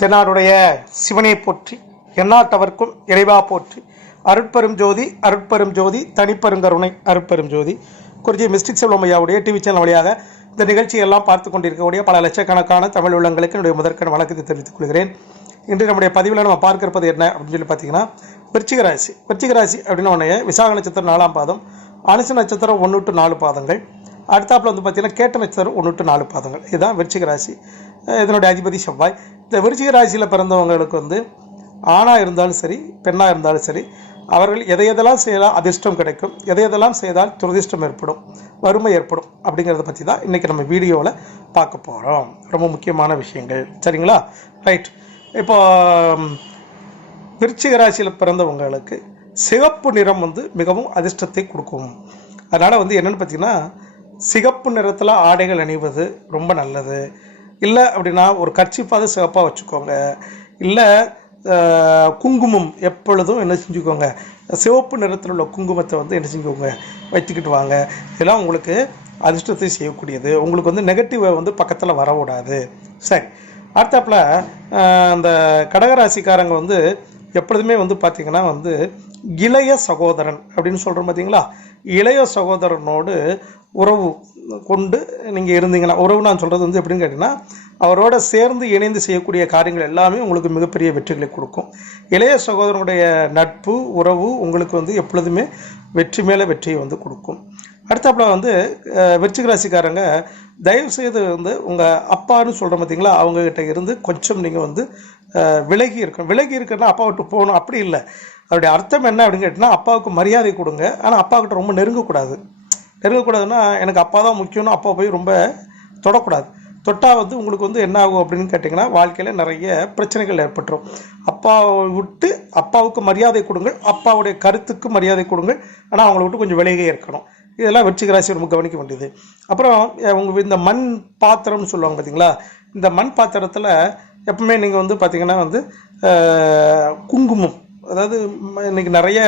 தென்னாடுடைய சிவனை போற்றி எண்ணாட்டவர்க்கும் இறைவா போற்றி அருட்பெரும் ஜோதி அருட்பெரும் ஜோதி தனிப்பெருங்கருணை அருட்பெரும் ஜோதி. குறிச்சி மிஸ்டிக் செல்வமையாவுடைய டிவி சேனல் வழியாக இந்த நிகழ்ச்சியெல்லாம் பார்த்து கொண்டிருக்கக்கூடிய பல லட்சக்கணக்கான தமிழ் உள்ளங்களுக்கு என்னுடைய முதற்கண் வணக்கத்தை தெரிவித்துக் கொள்கிறேன். இன்று நம்முடைய பதிவில் நம்ம பார்க்க இருப்பது என்ன அப்படின்னு சொல்லி பார்த்தீங்கன்னா விருச்சிக ராசி. விருச்சிக ராசி அப்படின்னு உடனே விசாக நட்சத்திரம் நாலாம் பாதம் அனுச நட்சத்திரம் ஒன்று டு நாலு பாதங்கள். அடுத்தாப்பில் வந்து பார்த்தீங்கன்னா கேட்ட நட்சத்திரம் ஒன்று டு நாலு பாதங்கள். இதுதான் விருச்சிக ராசி. இதனுடைய அதிபதி செவ்வாய். இந்த விருச்சிக ராசியில் பிறந்தவங்களுக்கு வந்து ஆணாக இருந்தாலும் சரி பெண்ணாக இருந்தாலும் சரி அவர்கள் எதை எதெல்லாம் செய்யலாம் அதிர்ஷ்டம் கிடைக்கும் எதை எதெல்லாம் செய்தால் துரதிர்ஷ்டம் ஏற்படும் வறுமை ஏற்படும் அப்படிங்கிறத பற்றி தான் இன்றைக்கி நம்ம வீடியோவில் பார்க்க போகிறோம் ரொம்ப முக்கியமான விஷயங்கள். சரிங்களா? ரைட் இப்போ விருச்சிக ராசியில் பிறந்தவங்களுக்கு சிகப்பு நிறம் வந்து மிகவும் அதிர்ஷ்டத்தை கொடுக்கும். அதனால் வந்து என்னென்னு பார்த்தீங்கன்னா சிகப்பு நிறத்தில் ஆடைகள் அணிவது ரொம்ப நல்லது. இல்லை அப்படின்னா ஒரு கர்ச்சிப்பாவது சிகப்பாக வச்சுக்கோங்க. இல்லை குங்குமம் எப்பொழுதும் என்ன செஞ்சுக்கோங்க. சிவப்பு நிறத்தில் உள்ள குங்குமத்தை வந்து என்ன செஞ்சுக்கோங்க. வச்சுக்கிட்டு வாங்க. இதெல்லாம் உங்களுக்கு அதிர்ஷ்டத்தை செய்யக்கூடியது. உங்களுக்கு வந்து நெகட்டிவை வந்து பக்கத்தில் வரக்கூடாது. சரி. அடுத்தாப்பில் அந்த கடகராசிக்காரங்க வந்து எப்பொழுதுமே வந்து பார்த்திங்கன்னா வந்து இளைய சகோதரன் அப்படின்னு சொல்கிறோம் பார்த்தீங்களா இளைய சகோதரனோடு உறவு கொண்டு நீங்கள் இருந்தீங்கன்னா உறவு நான் சொல்கிறது வந்து எப்படின்னு கேட்டிங்கன்னா அவரோட சேர்ந்து இணைந்து செய்யக்கூடிய காரியங்கள் எல்லாமே உங்களுக்கு மிகப்பெரிய வெற்றிகளை கொடுக்கும். இளைய சகோதரனுடைய நட்பு உறவு உங்களுக்கு வந்து எப்பொழுதுமே வெற்றி மேலே வெற்றியை வந்து கொடுக்கும். அடுத்தாப்புல வந்து அஹ், விருச்சிக ராசிக்காரங்க தயவுசெய்து வந்து உங்கள் அப்பான்னு சொல்கிற பார்த்தீங்களா அவங்கக்கிட்ட இருந்து கொஞ்சம் நீங்கள் வந்து விலகி இருக்கணும். விலகி இருக்குன்னா அப்பா விட்டு போகணும். அப்படி இல்லை. அதோடைய அர்த்தம் என்ன அப்படின்னு கேட்டிங்கன்னா அப்பாவுக்கு மரியாதை கொடுங்க. ஆனால் அப்பா கிட்ட ரொம்ப நெருங்கக்கூடாது. நெருங்கக்கூடாதுன்னா எனக்கு அப்பா தான் முக்கியம்னு அப்பா போய் ரொம்ப தொடக்கூடாது. தொட்டால் வந்து உங்களுக்கு வந்து என்ன ஆகும் அப்படின்னு கேட்டிங்கன்னா வாழ்க்கையில் நிறைய பிரச்சனைகள் ஏற்பட்டுரும். அப்பாவை விட்டு அப்பாவுக்கு மரியாதை கொடுங்கள். அப்பாவுடைய கருத்துக்கு மரியாதை கொடுங்கள். ஆனால் அவங்கள விட்டு கொஞ்சம் விலகே இருக்கணும். இதெல்லாம் வெற்றிக ராசி ரொம்ப கவனிக்க வேண்டியது. அப்புறம் உங்க இந்த மண் பாத்திரம்னு சொல்லுவாங்க பார்த்தீங்களா இந்த மண் பாத்திரத்தில் எப்பவுமே நீங்கள் வந்து பார்த்தீங்கன்னா வந்து குங்குமம். அதாவது இன்னைக்கு நிறைய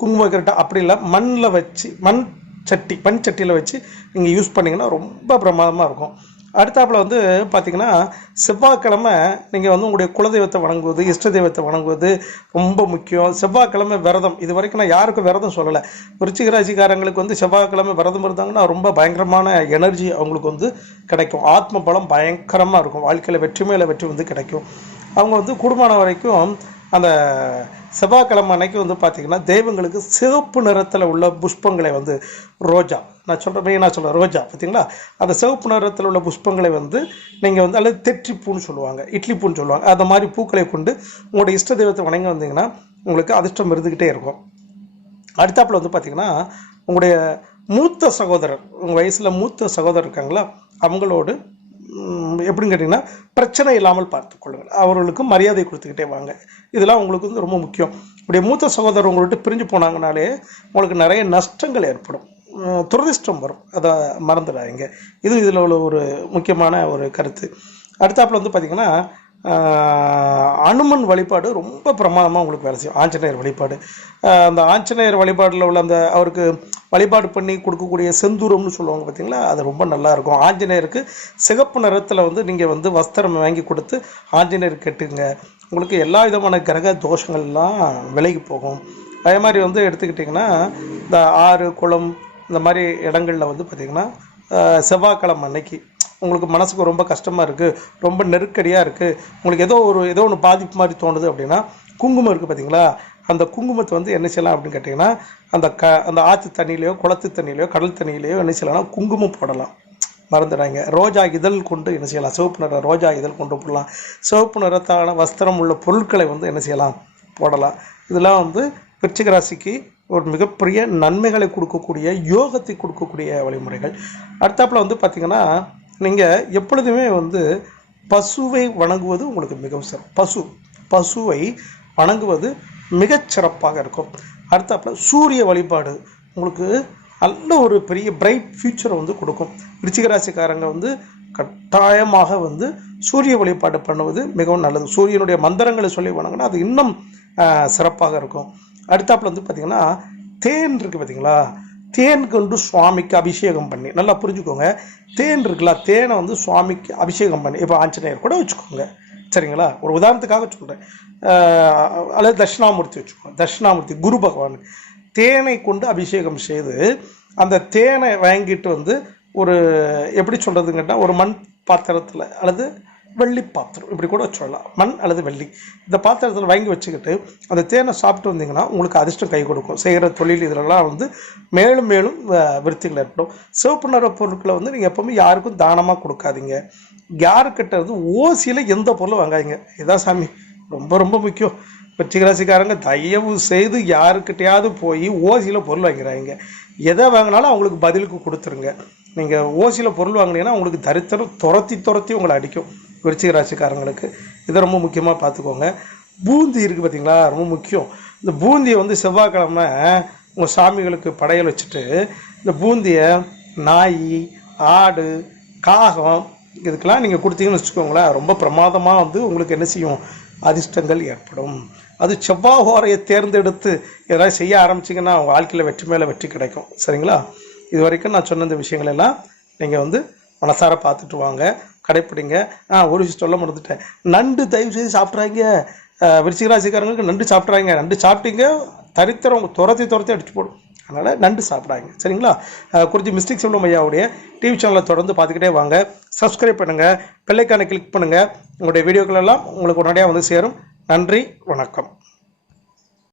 குங்குமம் வைக்கிறட்டா அப்படி இல்லை. மண்ணில் வச்சு மண் சட்டி மண் சட்டியில் வச்சு நீங்கள் யூஸ் பண்ணிங்கன்னா ரொம்ப பிரமாதமாக இருக்கும். அடுத்தாப்பில் வந்து பார்த்தீங்கன்னா செவ்வாய்க்கிழமை நீங்கள் வந்து உங்களுடைய குலதெய்வத்தை வணங்குவது இஷ்ட தெய்வத்தை வணங்குவது ரொம்ப முக்கியம். செவ்வாய்க்கிழமை விரதம். இது வரைக்கும் நான் யாருக்கும் விரதம் சொல்லலை. விருச்சிக ராசிக்காரங்களுக்கு வந்து செவ்வாய்க்கிழமை விரதம் இருந்தாங்கன்னா ரொம்ப பயங்கரமான எனர்ஜி அவங்களுக்கு வந்து கிடைக்கும். ஆத்ம பலம் பயங்கரமாக இருக்கும். வாழ்க்கையில் வெற்றி மேலே வெற்றி வந்து கிடைக்கும். அவங்க வந்து குடும்பம் வரைக்கும் அந்த செவ்வாய்க்கிழமை அன்னைக்கு வந்து பார்த்திங்கன்னா தெய்வங்களுக்கு சிவப்பு நிறத்தில் உள்ள புஷ்பங்களை வந்து ரோஜா. நான் சொல்கிறேன் நான் சொல்கிறேன் ரோஜா பார்த்தீங்களா அந்த சிவப்பு நிறத்தில் உள்ள புஷ்பங்களை வந்து நீங்கள் வந்து அல்லது தெற்றி பூன்னு சொல்லுவாங்க இட்லி பூன்னு சொல்லுவாங்க அந்த மாதிரி பூக்களை கொண்டு உங்களுடைய இஷ்ட தெய்வத்தை வணங்கி வந்தீங்கன்னா உங்களுக்கு அதிர்ஷ்டம் இருந்துக்கிட்டே இருக்கும். அடுத்தாப்பில் வந்து பார்த்திங்கன்னா உங்களுடைய மூத்த சகோதரர் உங்கள் வயசில் மூத்த சகோதரர் இருக்காங்களா? அவங்களோடு எப்படின்னு கேட்டிங்கன்னா பிரச்சனை இல்லாமல் பார்த்துக்கொள்ளுங்கள் அவர்களுக்கு மரியாதை கொடுத்துக்கிட்டே வாங்க. இதெல்லாம் உங்களுக்கு வந்து ரொம்ப முக்கியம். இப்படி மூத்த சகோதரர் உங்கள்கிட்ட பிரிஞ்சு போனாங்கனாலே உங்களுக்கு நிறைய நஷ்டங்கள் ஏற்படும். துரதிர்ஷ்டம் வரும். அதை மறந்துடாதீங்க. இது இதில் உள்ள ஒரு முக்கியமான ஒரு கருத்து. அடுத்தாப்பில் வந்து பார்த்திங்கன்னா அனுமன் வழிபாடு ரொம்ப பிரமாதமாக உங்களுக்கு வேலை செய்யும். ஆஞ்சநேயர் வழிபாடு. அந்த ஆஞ்சநேயர் வழிபாடில் உள்ள அந்த அவருக்கு வழிபாடு பண்ணி கொடுக்கக்கூடிய செந்தூரம்னு சொல்லுவாங்க பார்த்தீங்களா அது ரொம்ப நல்லாயிருக்கும் ஆஞ்சநேயருக்கு சிகப்பு நிறத்தில் வந்து நீங்கள் வந்து வஸ்திரம் வாங்கி கொடுத்து ஆஞ்சநேயர் கெட்டுங்க உங்களுக்கு எல்லா விதமான கிரக தோஷங்கள்லாம் விலகி போகும். அதே மாதிரி வந்து எடுத்துக்கிட்டிங்கன்னா இந்த ஆறு குளம் இந்த மாதிரி இடங்களில் வந்து பார்த்திங்கன்னா செவ்வாய்க்கிழமை அன்னைக்கு உங்களுக்கு மனசுக்கு ரொம்ப கஷ்டமாக இருக்குது ரொம்ப நெருக்கடியாக இருக்குது உங்களுக்கு ஏதோ ஒரு ஏதோ ஒன்று பாதிப்பு மாதிரி தோணுது அப்படின்னா குங்குமம் இருக்குது பார்த்தீங்களா அந்த குங்குமத்தை வந்து என்ன செய்யலாம் அப்படின்னு கேட்டிங்கன்னா அந்த க அந்த ஆற்று தண்ணியிலையோ குளத்து தண்ணியிலையோ கடல் தண்ணியிலையோ என்ன செய்யலாம்னா குங்குமம் போடலாம். மறந்துடாங்க ரோஜா இதழ் கொண்டு என்ன செய்யலாம்? சிவப்பு நிற ரோஜா இதழ் கொண்டு போடலாம். சிவப்பு நிறத்தான வஸ்திரம் உள்ள பொருட்களை வந்து என்ன செய்யலாம்? போடலாம். இதெல்லாம் வந்து விருச்சிக ராசிக்கு ஒரு மிகப்பெரிய நன்மைகளை கொடுக்கக்கூடிய யோகத்தை கொடுக்கக்கூடிய வழிமுறைகள். அடுத்தாப்பில் வந்து பார்த்திங்கன்னா நீங்கள் எப்பொழுதுமே வந்து பசுவை வணங்குவது உங்களுக்கு மிகவும் சிறப்பு. பசு பசுவை வணங்குவது மிகச்சிறப்பாக இருக்கும். அடுத்தாப்புல சூரிய வழிபாடு உங்களுக்கு நல்ல ஒரு பெரிய பிரைட் ஃப்யூச்சரை வந்து கொடுக்கும். ரிச்சிகராசிக்காரங்க வந்து கட்டாயமாக வந்து சூரிய வழிபாடு பண்ணுவது மிகவும் நல்லது. சூரியனுடைய மந்திரங்களை சொல்லி வணங்கினா அது இன்னும் சிறப்பாக இருக்கும். அடுத்தாப்புல வந்து பார்த்திங்கன்னா தேன் இருக்குது பார்த்தீங்களா தேன் கொண்டு சுவாமிக்கு அபிஷேகம் பண்ணி நல்லா புரிஞ்சுக்கோங்க. தேன் இருக்குல்ல தேனை வந்து சுவாமிக்கு அபிஷேகம் பண்ணி இப்போ ஆஞ்சநேயர் கூட வச்சுக்கோங்க. சரிங்களா? ஒரு உதாரணத்துக்காக சொல்கிறேன் அல்லது தட்சிணாமூர்த்தி வச்சுக்கோங்க. தட்சிணாமூர்த்தி குரு பகவான். தேனை கொண்டு அபிஷேகம் செய்து அந்த தேனை வாங்கிட்டு வந்து ஒரு எப்படி சொல்கிறதுங்கன்னா ஒரு மண் பாத்திரத்தில் அல்லது வெள்ளி பாத்திரம் இப்படி கூட சொல்லலாம் மண் அல்லது வெள்ளி. இந்த பாத்திரத்தில் வாங்கி வச்சுக்கிட்டு அந்த தேனை சாப்பிட்டு வந்தீங்கன்னா உங்களுக்கு அதிர்ஷ்டம் கை கொடுக்கும். செய்கிற தொழில் இதிலெல்லாம் வந்து மேலும் மேலும் விருத்திகள் ஏற்படும். சிவப்பு நிற பொருட்களை வந்து நீங்கள் எப்போவுமே யாருக்கும் தானமாக கொடுக்காதீங்க. யாருக்கிட்ட இருந்து ஓசியில் எந்த பொருளும் வாங்காதீங்க. இதான் சாமி. ரொம்ப ரொம்ப முக்கியம். வெற்றிகராசிக்காரங்க தயவு செய்து யாருக்கிட்டையாவது போய் ஓசியில் பொருள் வாங்கிறாங்க எதை வாங்கினாலும் அவங்களுக்கு பதிலுக்கு கொடுத்துருங்க. நீங்கள் ஓசியில் பொருள் வாங்கினீங்கன்னா உங்களுக்கு தரித்திரம் துரத்தி துரத்தி உங்களை அடிக்கும். விருச்சிக ராசிக்காரங்களுக்கு. இதை ரொம்ப முக்கியமாக பார்த்துக்கோங்க. பூந்தி இருக்குது பார்த்தீங்களா ரொம்ப முக்கியம். இந்த பூந்தியை வந்து செவ்வாய்க்கிழமை உங்கள் சாமிகளுக்கு படையல் வச்சுட்டு இந்த பூந்தியை நாய் ஆடு காகம் இதுக்கெல்லாம் நீங்கள் கொடுத்தீங்கன்னு வச்சுக்கோங்களேன் ரொம்ப பிரமாதமாக வந்து உங்களுக்கு என்ன செய்யும்? அதிர்ஷ்டங்கள் ஏற்படும். அது செவ்வாய் ஹோரையை தேர்ந்தெடுத்து ஏதாவது செய்ய ஆரம்பிச்சிங்கன்னா உங்கள் வாழ்க்கையில் வெற்றி மேலே வெற்றி கிடைக்கும். சரிங்களா? இது வரைக்கும் நான் சொன்ன இந்த விஷயங்கள் எல்லாம் நீங்கள் வந்து மனசார பார்த்துட்டு வாங்க. கடைப்பிடிங்க. ஆ ஒரு விஷயம் சொல்ல மறந்துட்டேன். நண்டு தயவு செய்து சாப்பிட்றாங்க. விருச்சிகராசிக்காரங்களுக்கு நண்டு சாப்பிட்றாங்க. நண்டு சாப்பிட்டீங்க தரித்திரம் உங்க துரத்தி துரத்தி அடிச்சு போடும். அதனால் நண்டு சாப்பிடாங்க சரிங்களா? அஹ், குறிச்சி மிஸ்டேக் செல்வம் ஐயாவுடைய டிவி சேனலை தொடர்ந்து பார்த்துக்கிட்டே வாங்க. சப்ஸ்கிரைப் பண்ணுங்கள் பிள்ளைக்கான கிளிக் பண்ணுங்கள் உங்களுடைய வீடியோக்கள் எல்லாம் உங்களுக்கு உடனடியாக வந்து சேரும். நன்றி வணக்கம்.